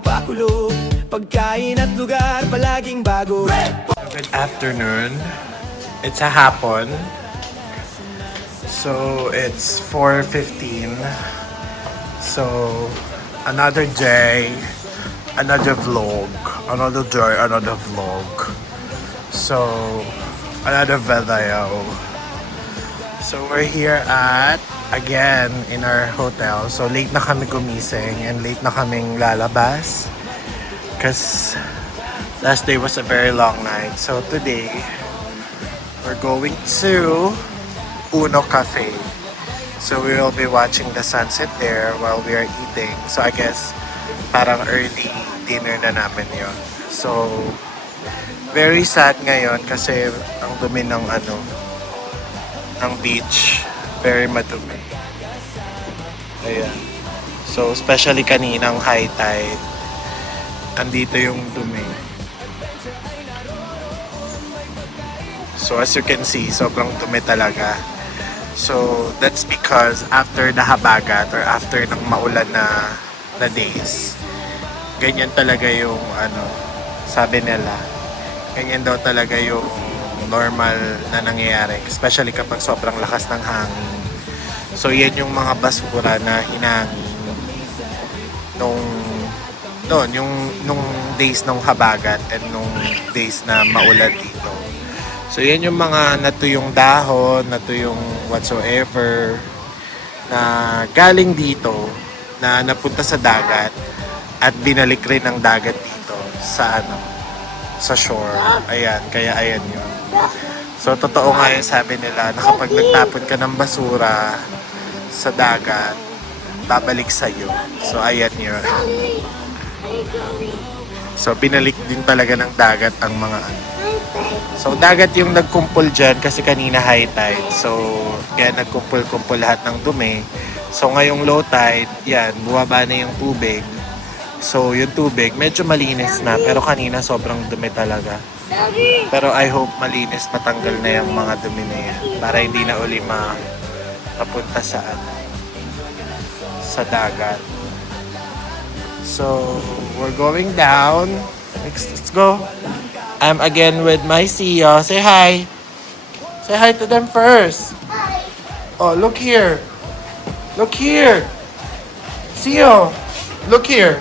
pakulo, pagkain at lugar palaging bago. Good afternoon. It's a hapon. So it's 4:15. So another day, another vlog. Another day, another vlog. So another video. So we're here at again in our hotel. So late na kami gumising and late na kaming lalabas. Because last day was a very long night. So today, we're going to Uno Cafe. So we will be watching the sunset there while we are eating. So I guess parang early dinner na namin yon. So very sad ngayon kasi ang dumi ng ng beach. Very madumi. Ayan. So especially kaninang high tide. Andito yung dumi. So as you can see, sobrang dumi talaga. So that's because after the habagat or after ng maulan na days, ganyan talaga yung sabi nila. Ganyan daw talaga yung normal na nangyayari, especially kapag sobrang lakas ng hangin. So yan yung mga basura na hinangin nung days ng habagat and nung days na maulan dito. So yan yung mga natuyong dahon, natuyong whatsoever na galing dito na napunta sa dagat at binalik rin ng dagat dito sa sa shore. Ayan, kaya ayan yun. So totoo nga yung sabi nila na kapag nagtapon ka ng basura sa dagat, babalik sa'yo. So ayan yun. So binalik din talaga ng dagat ang mga So dagat yung nagkumpul dyan kasi kanina high tide. So yan, nagkumpul-kumpul lahat ng dumi. So ngayong low tide, yan, bumaba na yung tubig. So yung tubig medyo malinis na pero kanina sobrang dumi talaga. Pero I hope malinis, matanggal na yung mga dumi na yan para hindi na uli mapunta sa dagat. So we're going down. Let's go. I'm again with my CEO. Say hi. Say hi to them first. Hi. Oh, look here. Look here. CEO, look here.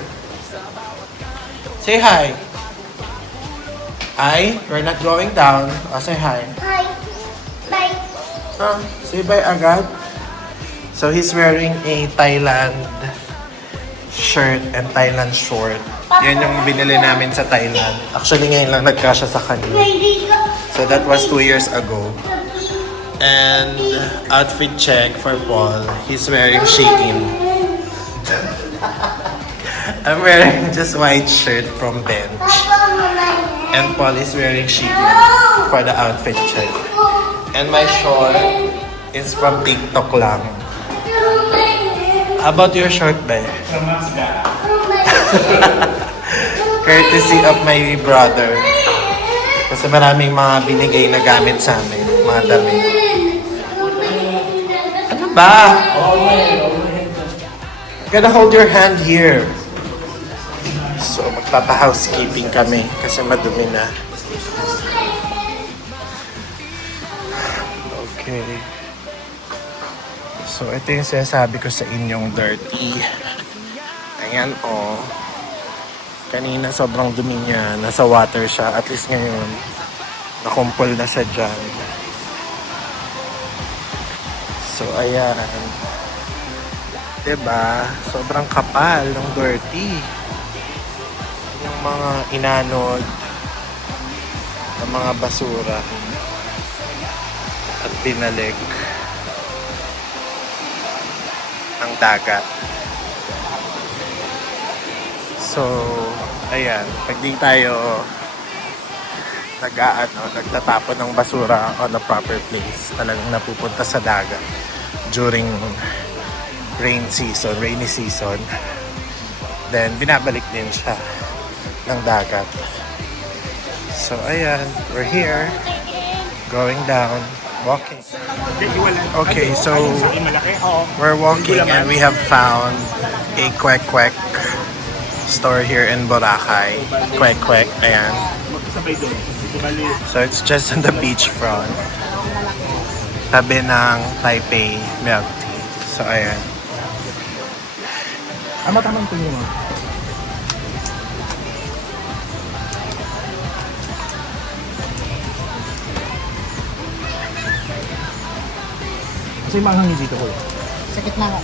Say hi. Hi. We're not going down. Oh, say hi. Hi. Bye. Say bye agad. So he's wearing a Thailand shirt and Thailand short. Yan yung binili namin sa Thailand. Actually, ngayon lang nagkasya sa kanya. So that was 2 years ago. And outfit check for Paul. He's wearing Shein. I'm wearing just white shirt from Bench. And Paul is wearing Shein for the outfit check. And my short is from TikTok lang. How about your short, Be? Courtesy of my brother. Kasi maraming mga binigay na gamit sa amin. Mga damit. Ano ba? Gotta hold your hand here. So, magpapa-housekeeping kami kasi madumi na. Okay. So, ito yung sinasabi ko sa inyong dirty. Ayan, oh. Kanina sobrang dumi niya. Nasa water siya. At least ngayon, nakumpol na sa dyan. So, ayan. Diba? Sobrang kapal ng dirty. Yung mga inanod ng mga basura at binalik ng dagat. So, ayan, pag di tayo nagtatapon ng basura on a proper place, talagang napupunta sa dagat during rainy season, then binabalik din siya ng dagat. So, ayan, we're here, going down, walking. Okay, so we're walking and we have found a kwek-kwek store here in Boracay. Kwek Kwek, ayan. So it's just on the beachfront. Tabi ng Taipei milk tea. So ayan. Tamang tingin mo. Kasi manghang dito ko. Sakit na ako.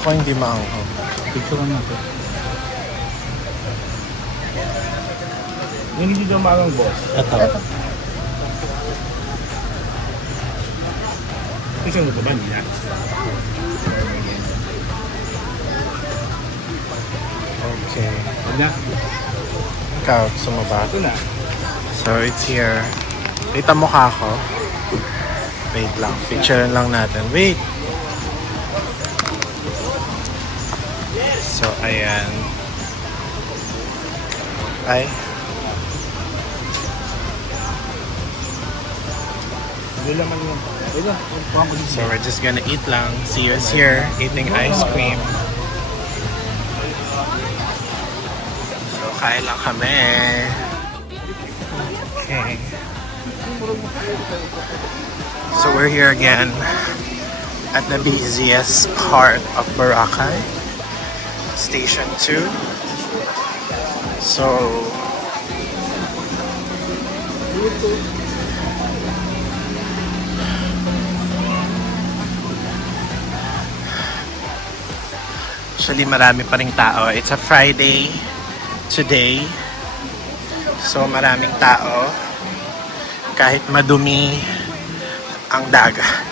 Ako hindi maanghang. Picture natin. Yung hindi daw manghang boss. Ito. Picture mo ito ba? Hindi na. Okay. Huwag na. Ikaw, gusto mo ba? Ito na. So it's here. Kita mukha ko. Wait lang. Picture lang natin. Wait! So, ayan. Ay. Hindi naman yun. Ito. So, we're just gonna eat lang. See us here eating ice cream. So, kain lang kami. Okay. So, we're here again at the busiest part of Boracay. Station 2. So, actually marami pa ring tao. It's a Friday today. So maraming tao. Kahit madumi ang dagat,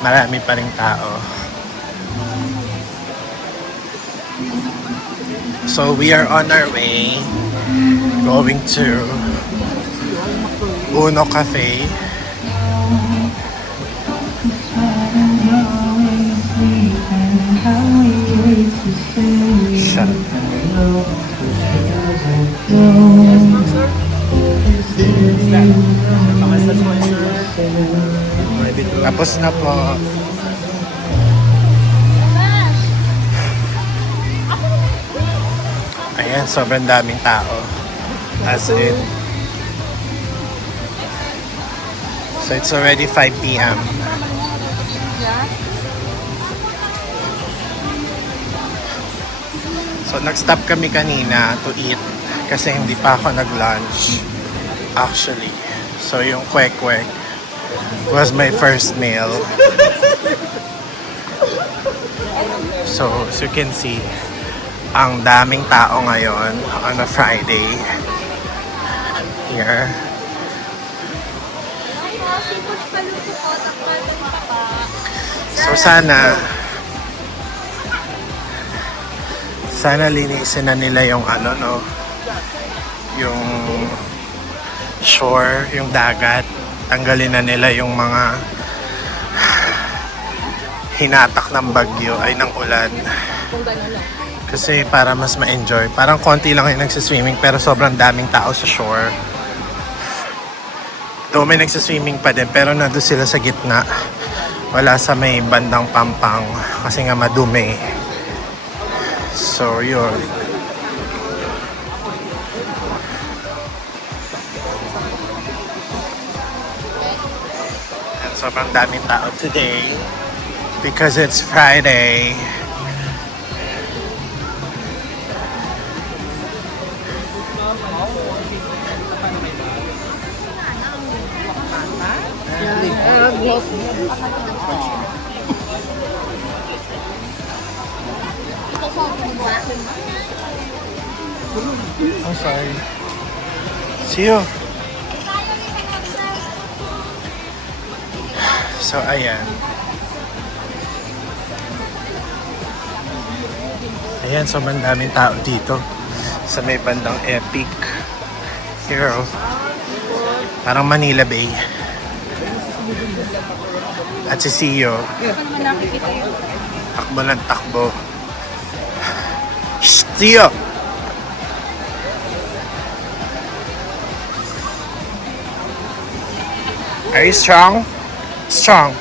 marami pa ring tao. So we are on our way going to Uno Cafe. Shut. Tapos na po. Ayan, sobrang daming tao. As in. So it's already 5 p.m. So nag-stop kami kanina to eat kasi hindi pa ako nag-lunch actually. So yung Kwek Kwek was my first meal. So as you can see, ang daming tao ngayon on a Friday here. So sana linisin na nila yung ano no, yung shore, yung dagat. Tanggalin na nila yung mga hinatak ng bagyo ay ng ulan. Kasi para mas ma-enjoy. Parang konti lang yung nagsiswimming pero sobrang daming tao sa shore. Though may nagsiswimming pa din pero nandun sila sa gitna. Wala sa may bandang Pampang kasi nga madumi. So yun. And sobrang daming tao today because it's Friday. I'm sorry. See you. So, ayan. Ayan, sobrang daming tao dito sa may bandang Epic. Here, oh. Parang Manila Bay. At si CEO. Takbo ng takbo. Shh, CEO! Are you strong? Strong.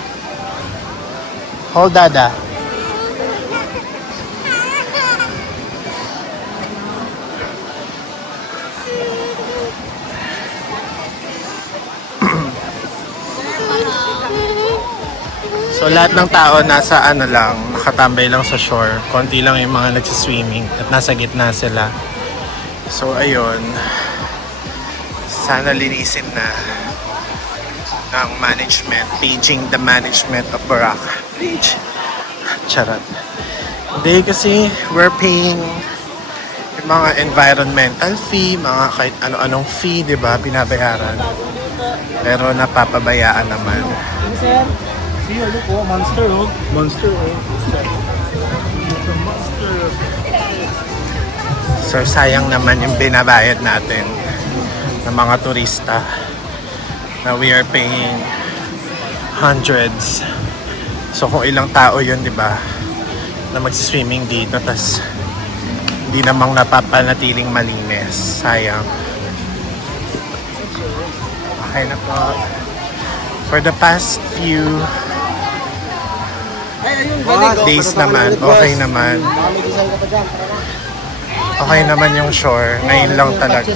Hold Dada. So lahat ng tao nasa ano lang, nakatambay lang sa shore. Konti lang yung mga nagsiswimming at nasa gitna sila. So ayun, sana linisin na ng management, paging the management of Boracay. Page. Charot. Hindi kasi we're paying yung mga environmental fee, mga kahit ano-anong fee, di ba, binabayaran. Pero napapabayaan naman. See, ano po, monster, oh. Monster, oh. Monster. So sayang naman yung binabayad natin ng mga turista na we are paying hundreds. So kung ilang tao yun, di ba, na magsiswimming dito, tas hindi namang napapanatiling malinis. Sayang. Okay na po. For the past few days naman, okay naman. Okay naman yung shore. Ngayon lang talaga.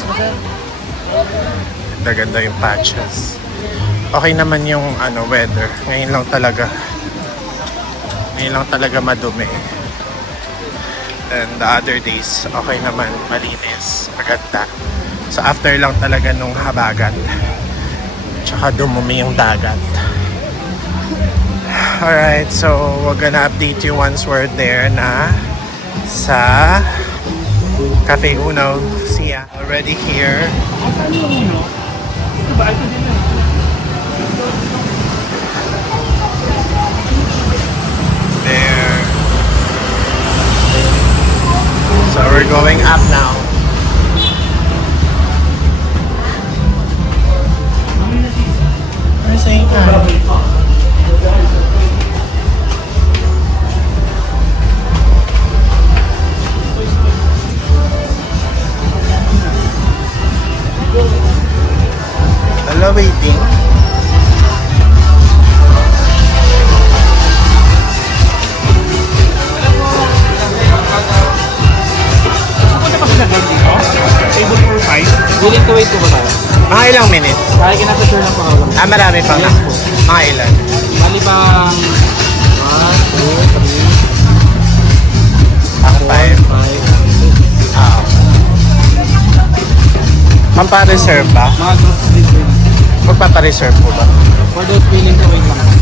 Ganda yung patches. Okay naman yung weather. Ngayon lang talaga madumi. And the other days, okay naman, malinis, maganda. So after lang talaga nung habagat. Tsaka dumumi yung dagat. Alright, so we're gonna update you once we're there na sa Cafe Uno. See ya. Already here. Ano yung uno? Ito ba? Ito din eh. There. So we're going up now. We're saying hello, waiting. Pupunta pa sila doon dito? Table for 5? Willing to wait po ba tayo? Mga ilang minutes? Kaya kinapasure lang po ako. Marami pang Yes po. Mga ilan? Bali pang 1, 2, 3, Ang 5. 4, 5, 6. Ah. Pampa-reserve ba? Mga group split po yun. Magpapa-reserve po ba? For those willing to wait lang po.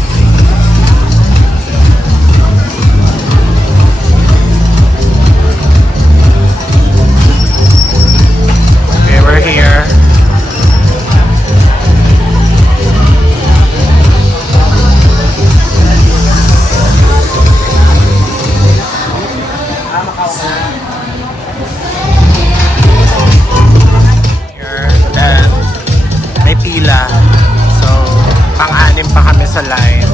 Okay, we're here. Here, and may pila. So, pang-anim pa kami sa line.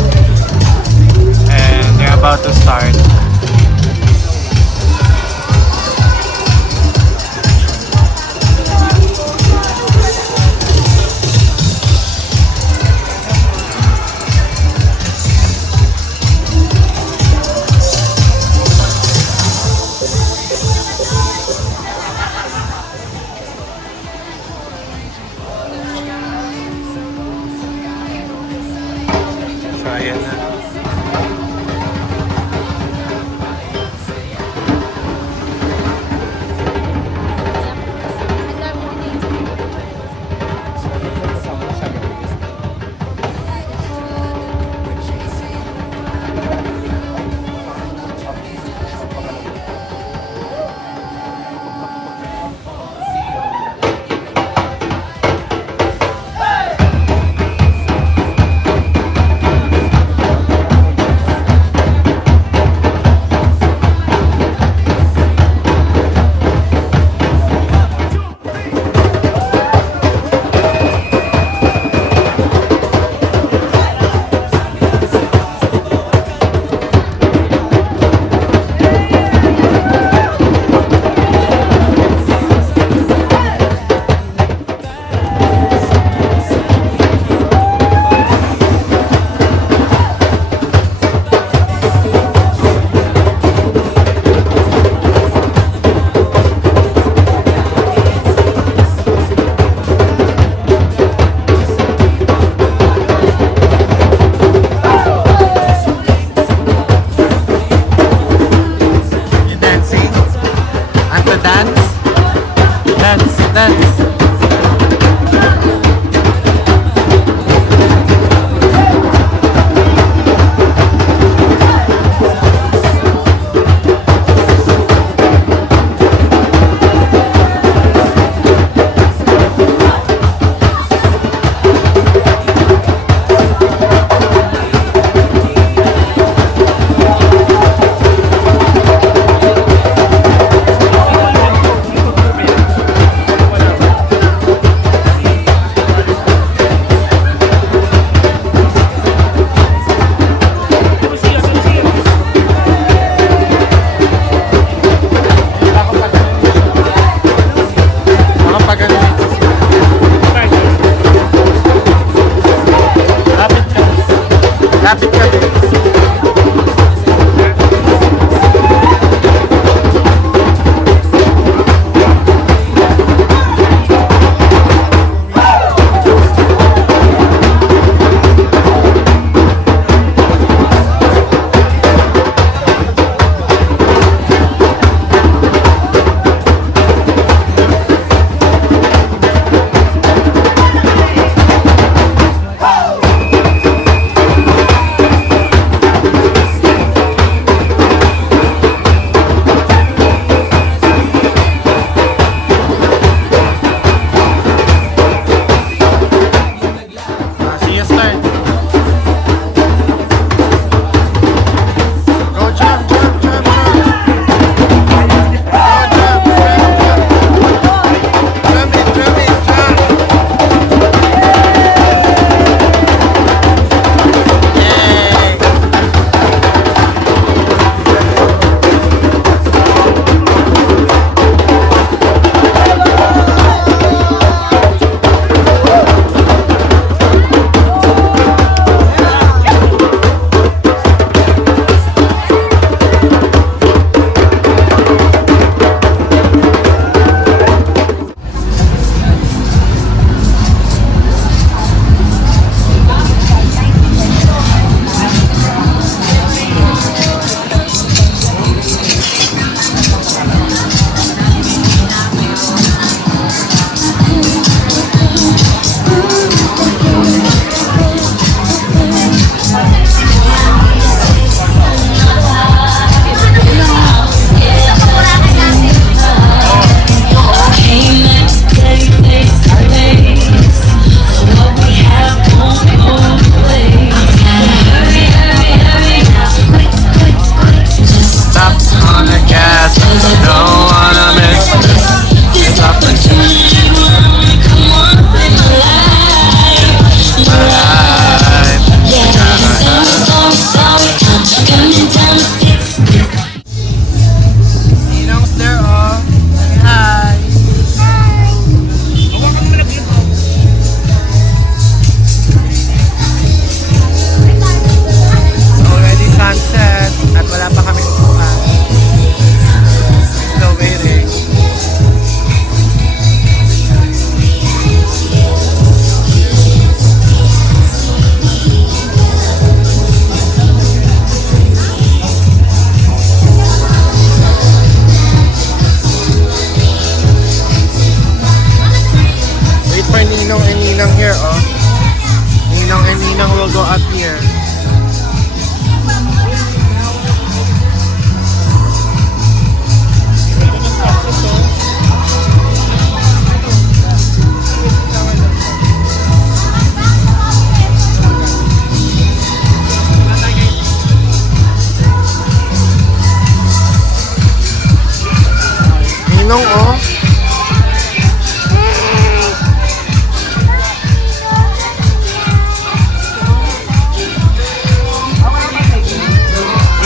Ninong, oh.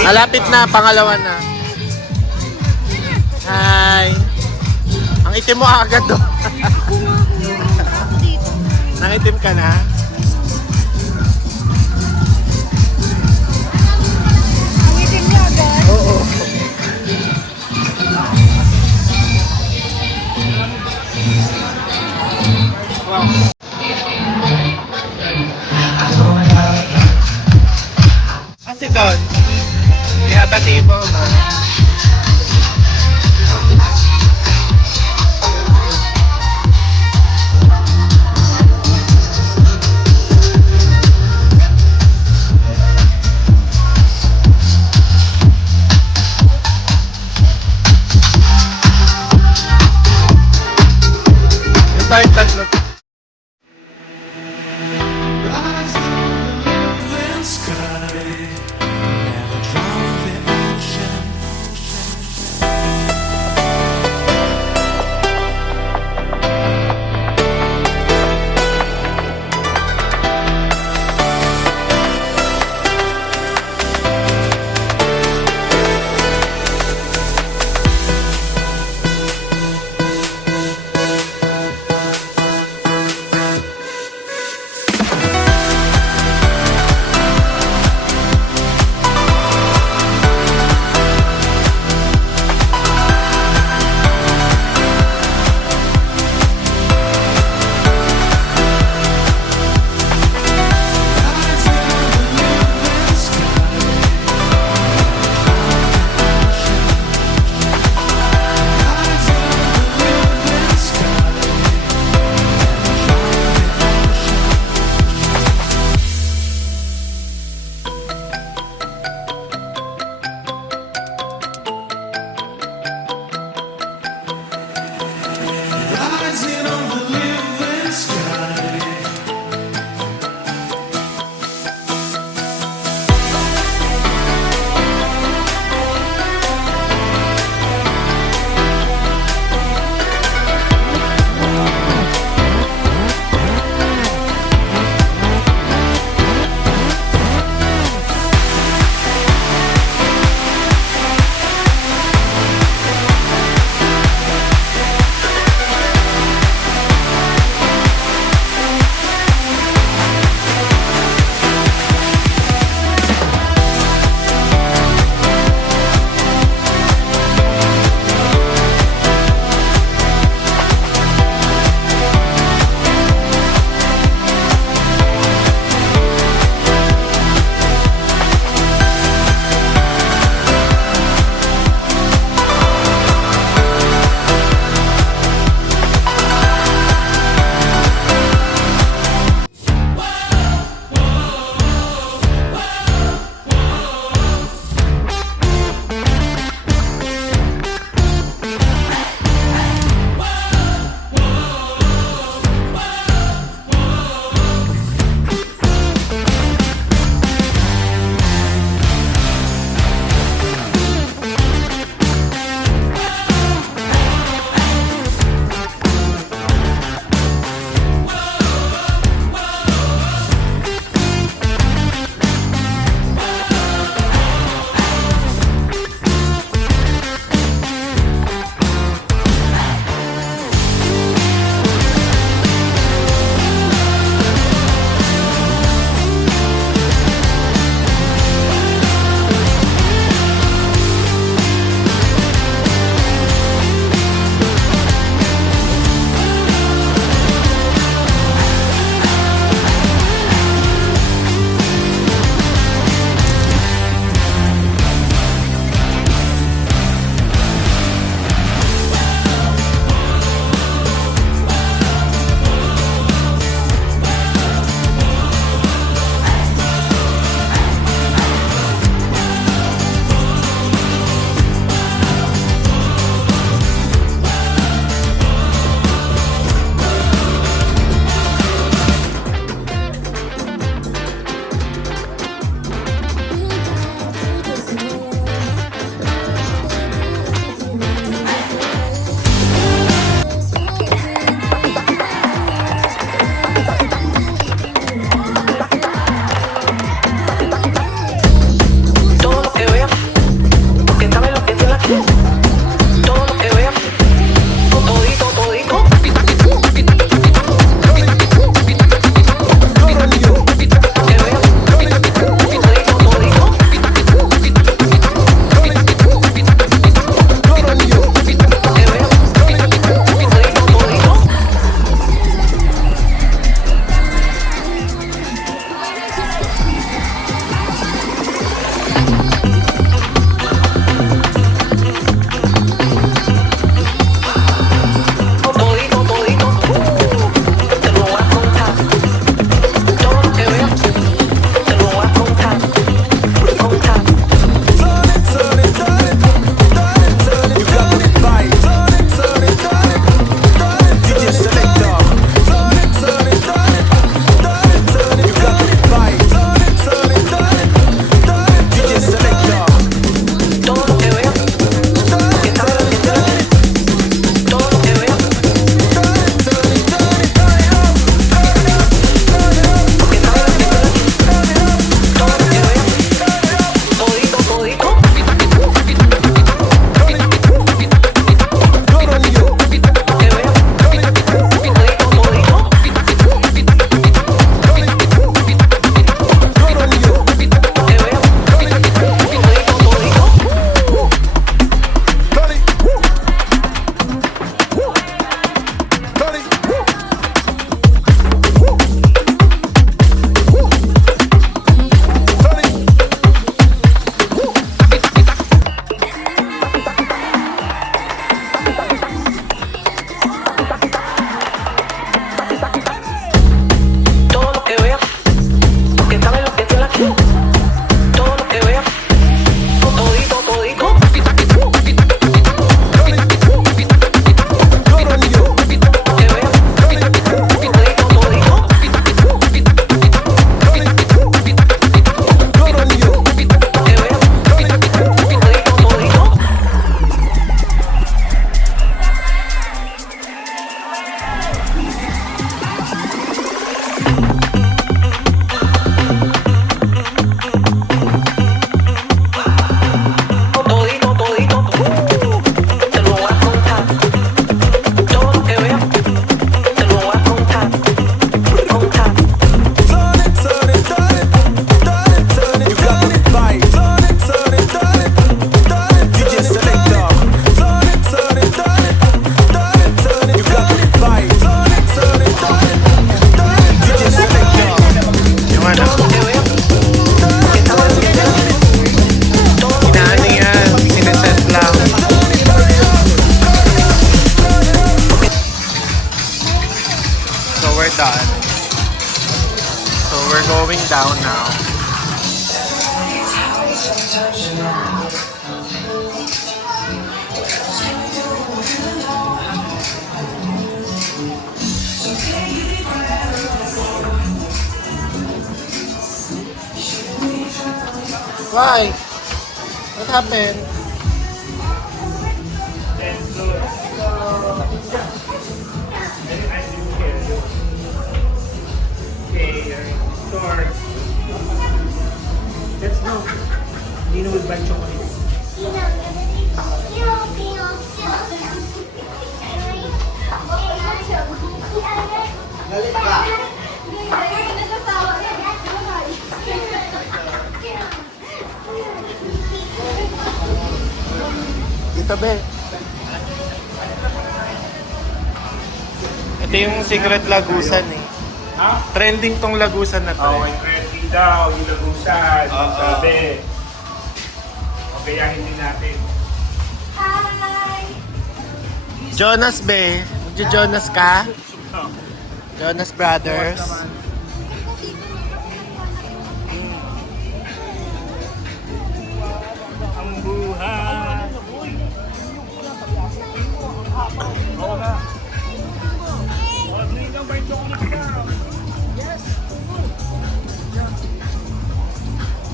Malapit na, pangalawa na. Hi. Ang itim mo agad do. Nangitim ka na? Nangitim niya agad. Oo. Kasi doon, we have a table na. Yung tayo tatlo. down now. Why? What happened? Let's go. Dino with white chocolate. Dito, be. Ito yung secret lagusan eh. Ha? Trending tong lagusan na to. Oh, may trending daw, yung lagusan. Oo. Sabi. Okay, hindi natin. Jonas, be. Jonas ka? Jonas Brothers. Ang buhay. Oo nga. Oh, Dino, white chocolate ka.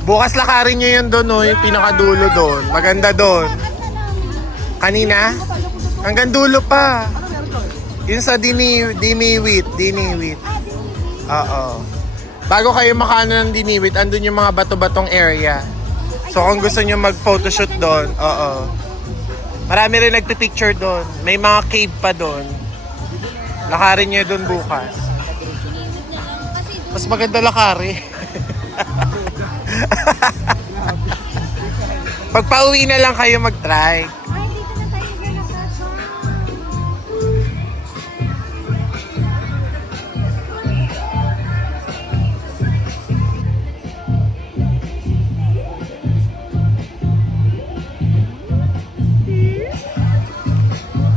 Bukas lakarin nyo yun doon, no? Yung pinakadulo doon. Maganda doon. Kanina? Hanggang dulo pa. Yun sa Diniwit. Oo. Bago kayo makaano ng Diniwit, andun yung mga bato-batong area. So kung gusto nyo mag-photoshoot doon, oo. Marami rin nagpipicture doon. May mga cave pa doon. Lakarin nyo doon bukas. Mas maganda lakari. Pagpa-uwi na lang kayo mag-try. Ay, dito na tayo nakasa.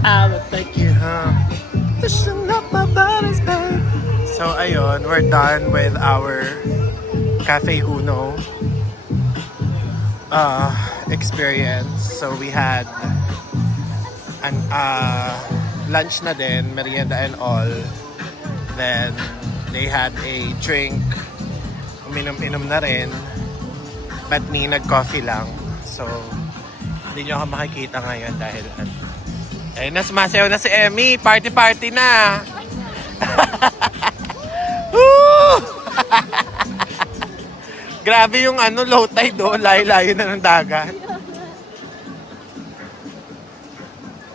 I will take you home. Listen up my body's babe. So ayun, we're done with our Cafe Uno experience. So we had an lunch na din, merienda and all. Then they had a drink. Uminom-inom na rin. But me, nag-coffee lang. So hindi nyo ako makikita ngayon dahil sumasayaw na si Emmy. Party-party na. Woo! Grabe yung low tide doon. Layo-layo na ng dagat.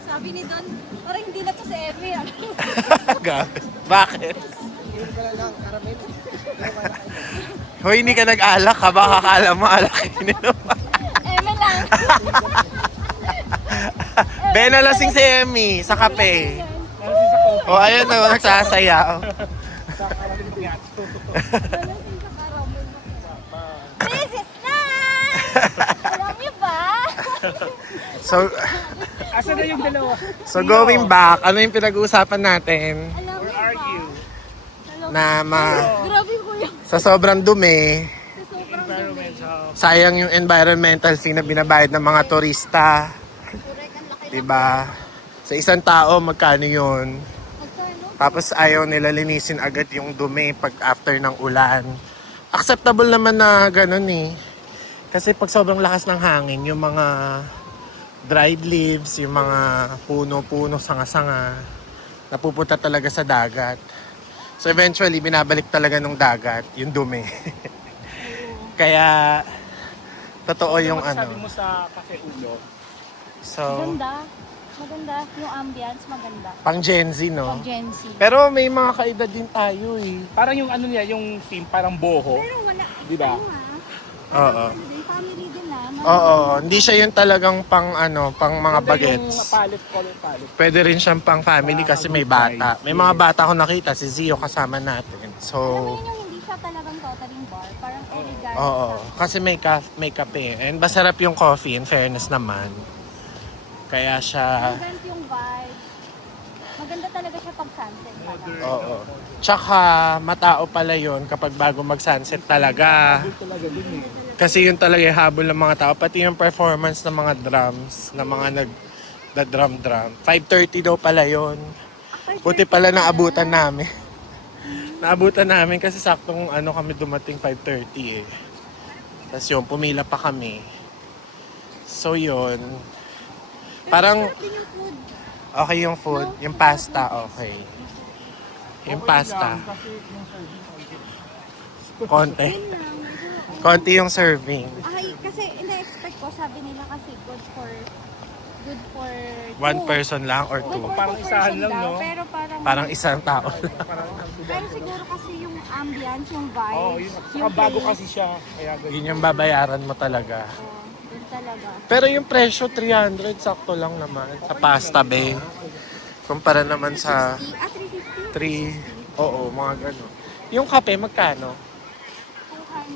Sabi ni Don, parang hindi na to si Emmy. Grabe. Bakit? Hoy, hindi ka nag-alak ha. Baka akala mo alak ininom. Emmy lang. Ben, nalasing si Emmy sa kape. O, ayun na, nagsasayaw. This is na! Alam niyo ba? So, Asan na yung dalawa? so going back, ano yung pinag-uusapan natin? Alam niyo Where are ba? you? Na Grabe ko yun. sa sobrang dumi, Sa sobrang dumi. sayang yung environmental fee na binabayad ng mga turista. Correct, ang laki. Diba? Sa isang tao, magkano yun? Magkano? Tapos ayaw nila linisin agad yung dumi pag after ng ulan. Acceptable naman na ganun eh. Kasi pag sobrang lakas ng hangin, yung mga dried leaves, yung mga puno-puno, sanga-sanga, napupunta talaga sa dagat. So eventually, binabalik talaga ng dagat yung dumi. Kaya, totoo yung Sabi mo sa Cafe Uno. So, Maganda. Maganda. Yung ambience, maganda. pang Gen Z, no? Pag Gen Z. Pero may mga kaedad din tayo eh. Parang yung ano niya, yung team parang boho. Pero wala. Di ba? Ano Oo. ano din, family din na. Oo, hindi siya yung talagang pang pang mga Yung bagets. palette, color palette. Pwede rin siyang pang family kasi may bata. May mga bata ako nakita, si Zio kasama natin. Alam mo So, yun yung hindi siya talagang totally bar. Parang oligarchy. oo. Kasi may kape. And masarap yung coffee, in fairness naman. Kaya siya, Elegant yung vibe. Maganda talaga siya pag sunset pala. Oo. Tsaka, matao pala yun kapag bago mag-sunset talaga. Talaga dun eh. Kasi yun talaga yung habol ng mga tao. Pati yung performance ng mga drums, ng mga nag-drum. 5:30 daw pala yun. Buti pala naabutan namin. Naabutan namin kasi saktong kami dumating 5:30 eh. Tapos yun, pumila pa kami. So yun. Parang Sarap din yung food. okay yung food. Yung pasta, okay. Yung pasta. Kasi yung serving Konti. Yun lang. medyo- Konti yung serving. Ay, kasi ina-expect ko, sabi nila kasi good for One two. person lang or Good two. for Parang two isahan person lang, daw, no? Pero Parang isang tao. pero siguro kasi yung ambience, yung vibe, Oo, yun. Saka yung bago place, kasi siya. Kaya ganyan. Yun yung babayaran mo talaga. yun talaga. Pero yung presyo, 300, sakto lang naman. Sa pasta, be. Kumpara naman sa 350? 3, oo, mga gano'n. Yung kape, magkano?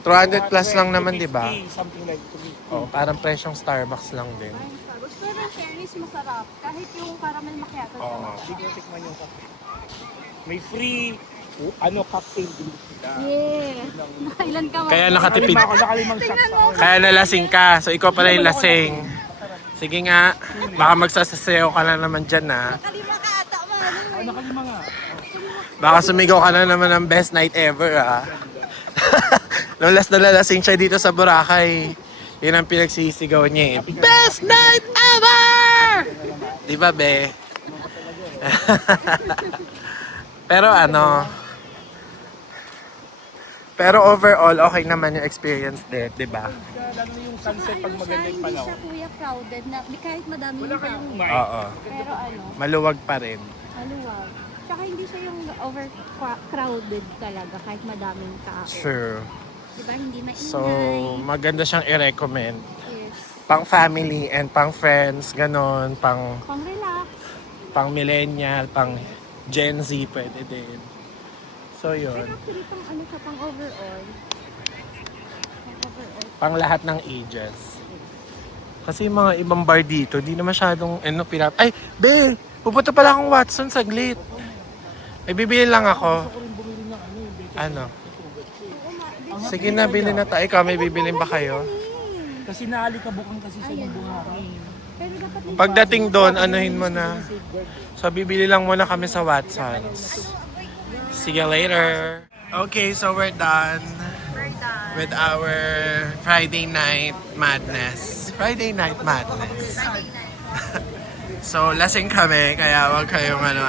200 plus lang naman, di ba? Something like 250. Oo, parang presyong Starbucks lang din. Pero yung fairness masarap. Kahit yung caramel macchiato. Oo. Tikman yung kape. May free cocktail din sila. Yeah. Nakailan ka Kaya nakatipid. Nakalimang shots ako. Kaya nalasing ka. So, ikaw pala yung lasing. Sige nga. Baka magsasasayaw ka na naman dyan, ha. Nakalima ka ata, man. Nakalima nga. Baka sumigaw ka na naman ng best night ever, ha. Nung last na lalasing siya dito sa Boracay, yun ang pinagsisigaw niya, eh. Best night ever! Di ba, be? Pero overall, okay naman yung experience din, di ba? Lalo na yung sunset pag maganda yung Hindi panahon. siya kuya crowded na kahit madami Wala yung kayong tao. mic. Oo. Pero Maluwag pa rin. maluwag. Tsaka hindi siya yung overcrowded talaga kahit madaming tao. Sure. Diba? Hindi maingay. So, maganda siyang i-recommend. yes. Pang family and pang friends, ganon. Pang Pang-relax. millennial, pang Gen Z, pwede din. So, Pero yun. actually, pang ano siya, pang overall. Pang overall. Pang lahat ng ages. Kasi yung mga ibang bar dito, di na masyadong, Ay, be! Pupunta pala akong Watson saglit. May bibili lang ako. Ano? Sige na, bili na tayo. Ikaw, may bibilin ba kayo? Kasi naalikabukan kasi siya ng buhangin. Pero dapat may Pagdating doon, anuhin mo na. So, bibili lang muna kami sa Watsons. See you later. Okay, so we're done with our Friday night madness. Friday night madness. So, lasing kami, kaya wag kayong ano.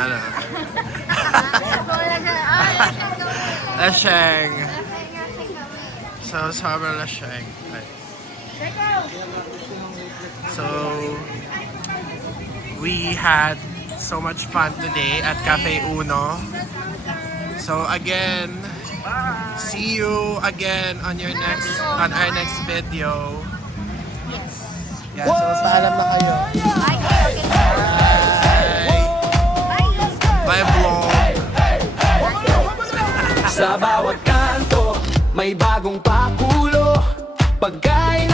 Laseng. So, sobrang laseng. So, we had so much fun today at Cafe Uno. So again, see you again on our next video. Yes. Yeah, so paalam na kayo. Bye. Bye! Bye vlog! Sa bawat kanto, may bagong pakulo. Pagkain